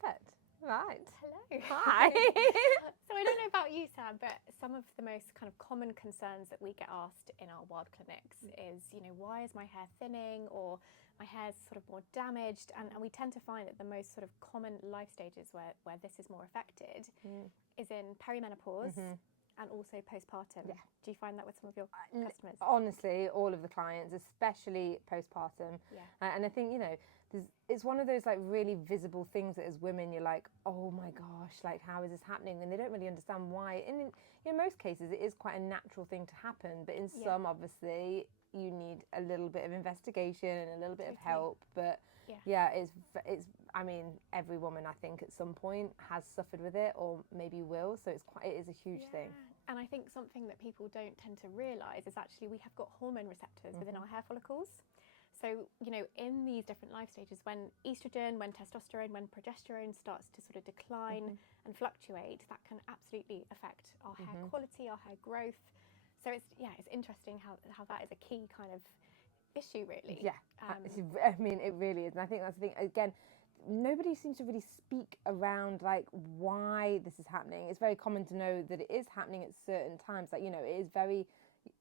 Perfect. Right. Hello. Hi. So I don't know about you, Sam, but some of the most kind of common concerns that we get asked in our wild clinics is, why is my hair thinning, or my hair's sort of more damaged? And we tend to find that the most sort of common life stages where this is more affected is in perimenopause and also postpartum. Yeah. Do you find that with some of your customers? Honestly, all of the clients, especially postpartum. Yeah. And I think, it's one of those like really visible things that as women you're like, oh my gosh, like how is this happening? And they don't really understand why. And in most cases it is quite a natural thing to happen, but in some, obviously, you need a little bit of investigation and a little bit of help. But it's I mean, every woman I think at some point has suffered with it or maybe will, so it is a huge thing. And I think something that people don't tend to realise is actually we have got hormone receptors within our hair follicles. So, in these different life stages, when estrogen, when testosterone, when progesterone starts to sort of decline and fluctuate, that can absolutely affect our hair quality, our hair growth. So it's interesting how that is a key kind of issue, really. Yeah, I mean, it really is. And I think that's the thing. Again, nobody seems to really speak around like why this is happening. It's very common to know that it is happening at certain times. Like,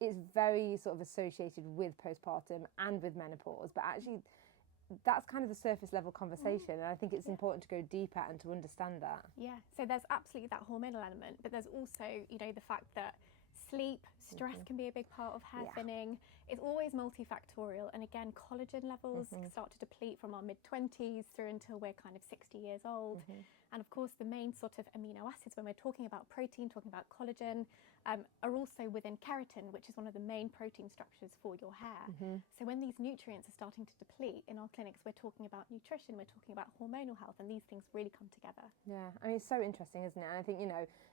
it's very sort of associated with postpartum and with menopause, but actually that's kind of the surface level conversation, and I think it's important to go deeper and to understand that. Yeah, so there's absolutely that hormonal element, but there's also, the fact that sleep, stress can be a big part of hair thinning. It's always multifactorial, and again, collagen levels start to deplete from our mid-20s through until we're kind of 60 years old. And of course, the main sort of amino acids when we're talking about protein, talking about collagen, are also within keratin, which is one of the main protein structures for your hair. So when these nutrients are starting to deplete in our clinics, we're talking about nutrition, we're talking about hormonal health, and these things really come together. Yeah, I mean, it's so interesting, isn't it? And I think,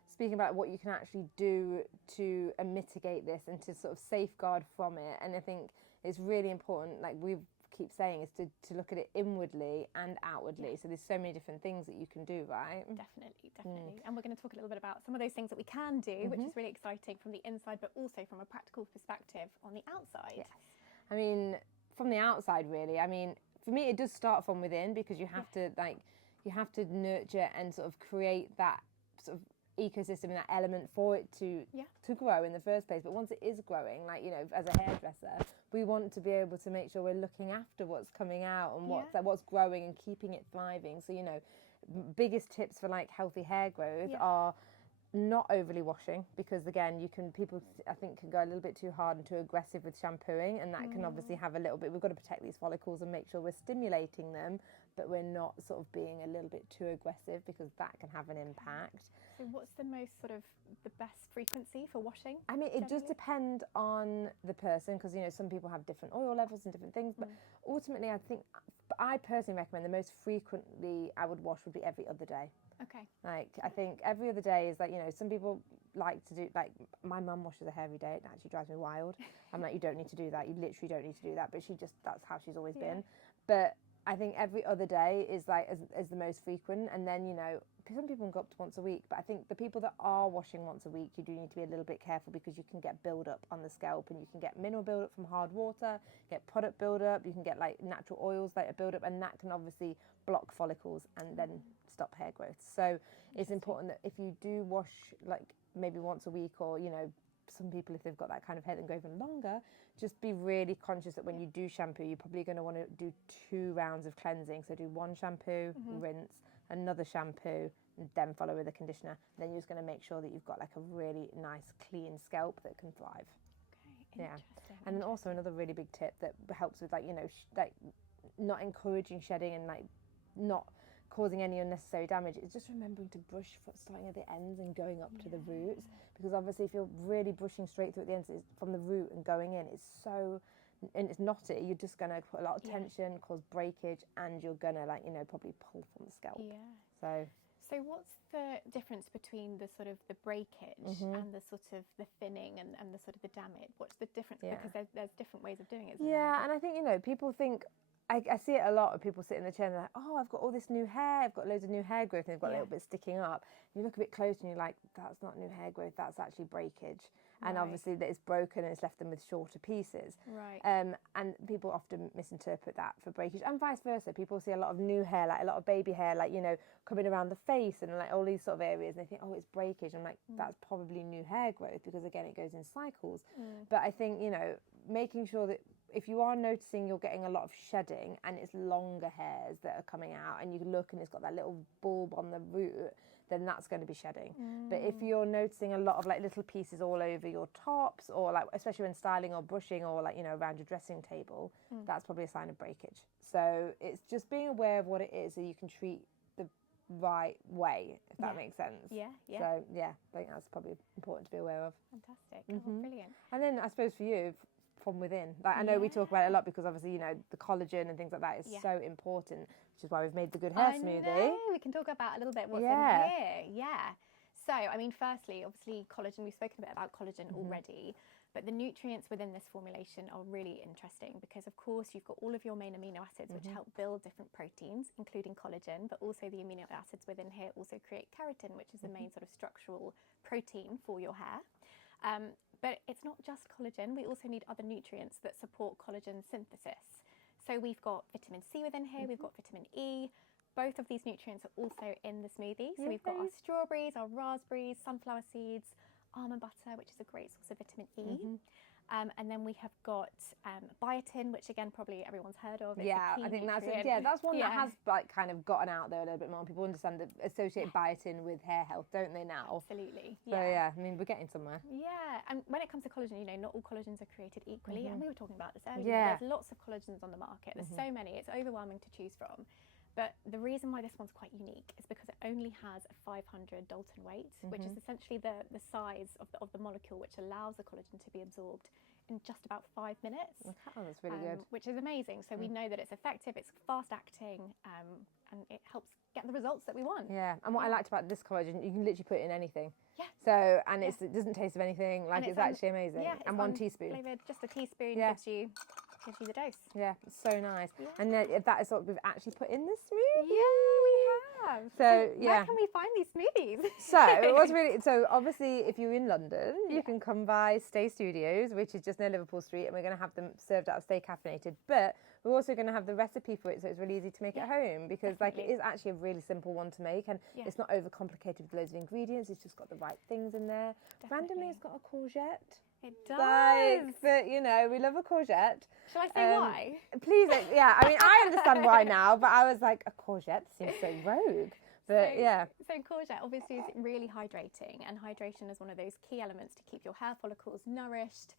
speaking about what you can actually do to mitigate this and to sort of safeguard from it, and I think it's really important, like we keep saying, is to look at it inwardly and outwardly. So there's so many different things that you can do, right? Definitely. And we're going to talk a little bit about some of those things that we can do, which is really exciting from the inside, but also from a practical perspective on the outside. Yes. I mean, from the outside, really. I mean, for me, it does start from within, because you have to nurture and sort of create that sort of ecosystem and that element for it to grow in the first place. But once it is growing, like, as a hairdresser, we want to be able to make sure we're looking after what's coming out and what's growing and keeping it thriving. So, biggest tips for like healthy hair growth are not overly washing, because again, people I think can go a little bit too hard and too aggressive with shampooing, and that can obviously have a little bit, we've got to protect these follicles and make sure we're stimulating them, but we're not sort of being a little bit too aggressive, because that can have an impact. So what's the best frequency for washing? I mean, it does depend on the person, because some people have different oil levels and different things, but ultimately I personally recommend the most frequently I would wash would be every other day. Okay. Like, I think every other day is like, some people like to do, like, my mum washes her hair every day. It actually drives me wild. I'm like, you don't need to do that. You literally don't need to do that. But that's how she's always been. But I think every other day is like, is the most frequent. And then, some people can go up to once a week. But I think the people that are washing once a week, you do need to be a little bit careful, because you can get build-up on the scalp, and you can get mineral build-up from hard water, get product build-up, you can get like natural oils that are build-up, and that can obviously block follicles and then stop hair growth. So it's important that if you do wash like maybe once a week, or some people, if they've got that kind of hair, that go even longer, just be really conscious that when you do shampoo, you're probably going to want to do 2 rounds of cleansing. So do one shampoo, rinse, another shampoo, and then follow with a conditioner. Then you're just going to make sure that you've got like a really nice clean scalp that can thrive. Okay, interesting. And then also another really big tip that helps with like, like not encouraging shedding and like not causing any unnecessary damage, is just remembering to brush starting at the ends and going up to the roots, because obviously if you're really brushing straight through at the ends from the root and going in, it's knotty, you're just going to put a lot of tension, cause breakage, and you're going to probably pull from the scalp. So what's the difference between the sort of the breakage and the sort of the thinning and the sort of the damage? What's the difference? Because there's different ways of doing it, isn't there? And I think, people think I see it a lot of people sit in the chair and they're like, oh, I've got all this new hair, I've got loads of new hair growth, and they've got a little bit sticking up. And you look a bit closer and you're like, that's not new hair growth, that's actually breakage. And obviously that it's broken and it's left them with shorter pieces. Right. And people often misinterpret that for breakage, and vice versa. People see a lot of new hair, like a lot of baby hair, like, you know, coming around the face and like all these sort of areas, and they think, oh, it's breakage. I'm like, that's probably new hair growth, because again, it goes in cycles. But I think, you know, making sure that if you are noticing you're getting a lot of shedding and it's longer hairs that are coming out, and you look and it's got that little bulb on the root, then that's going to be shedding. But if you're noticing a lot of like little pieces all over your tops, or like especially when styling or brushing, or like, you know, around your dressing table, that's probably a sign of breakage. So it's just being aware of what it is so you can treat the right way, if that makes sense. Yeah. So yeah, I think that's probably important to be aware of. Fantastic. Oh, brilliant. And then I suppose for you, from within, like I know we talk about it a lot, because obviously, you know, the collagen and things like that is so important, which is why we've made the good hair smoothie. Know. We can talk about a little bit what's in here. Yeah. So, I mean, firstly, obviously collagen, we've spoken a bit about collagen already, but the nutrients within this formulation are really interesting, because of course you've got all of your main amino acids which help build different proteins, including collagen, but also the amino acids within here also create keratin, which is the main sort of structural protein for your hair. But it's not just collagen, we also need other nutrients that support collagen synthesis. So we've got vitamin C within here, we've got vitamin E. Both of these nutrients are also in the smoothie. So we've got our strawberries, our raspberries, sunflower seeds, almond butter, which is a great source of vitamin E. And then we have got biotin, which again probably everyone's heard of. It's I think that's one that has like kind of gotten out there a little bit more. People understand that associate biotin with hair health, don't they now? Absolutely. So I mean, we're getting somewhere. Yeah, and when it comes to collagen, you know, not all collagens are created equally, and we were talking about this earlier. There's lots of collagens on the market. There's so many, it's overwhelming to choose from. But the reason why this one's quite unique is because it only has a 500 Dalton weight, which is essentially the size of the molecule, which allows the collagen to be absorbed in just about 5 minutes. Oh, that's really good. Which is amazing. So we know that it's effective, it's fast acting, and it helps get the results that we want. Yeah, and what I liked about this collagen, you can literally put it in anything. Yeah. So, and it doesn't taste of anything, like it's actually amazing. Yeah, and 1 teaspoon. Flavoured, just a teaspoon gives you the dose. Yeah, it's so nice. Yeah. And then that is what we've actually put in this smoothie. Yeah, we have. So where can we find these smoothies? So obviously if you're in London, you can come by Stay Studios, which is just near Liverpool Street, and we're going to have them served out of Stay Caffeinated. But we're also going to have the recipe for it, so it's really easy to make at home, because like it is actually a really simple one to make, and it's not overcomplicated with loads of ingredients. It's just got the right things in there. Randomly, it's got a courgette. It does. Like, but you know, we love a courgette. Shall I say why? Please, yeah. I mean, I understand why now, but I was like, a courgette seems so rogue. But So courgette obviously is really hydrating, and hydration is one of those key elements to keep your hair follicles nourished.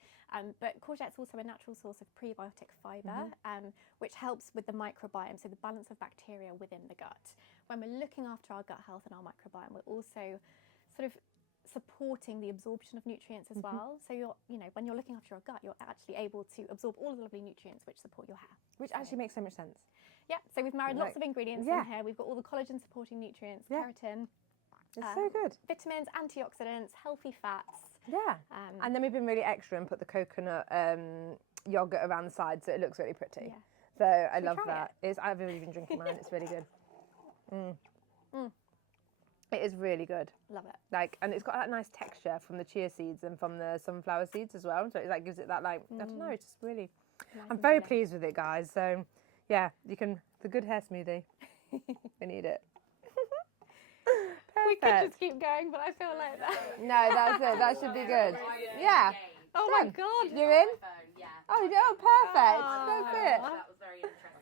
But courgette's also a natural source of prebiotic fibre, which helps with the microbiome, so the balance of bacteria within the gut. When we're looking after our gut health and our microbiome, we're also sort of supporting the absorption of nutrients as well. So when you're looking after your gut, you're actually able to absorb all the lovely nutrients which support your hair. Which actually makes so much sense. Yeah, so we've married lots of ingredients in here. We've got all the collagen supporting nutrients, keratin. It's so good. Vitamins, antioxidants, healthy fats. Yeah. And then we've been really extra and put the coconut yogurt around the side, so it looks really pretty. Yeah. So I love that. I've really been drinking mine. It's really good. It is really good. Love it. Like, and it's got that nice texture from the chia seeds and from the sunflower seeds as well. So it like gives it that like I don't know. It's just really. Nice. I'm very pleased with it, guys. So yeah, the good hair smoothie. We need it. We could just keep going, but I feel like that. No, that's it. That should be good. Yeah. Oh my God. You're in? Yeah. Oh, perfect. That's it. That was very interesting.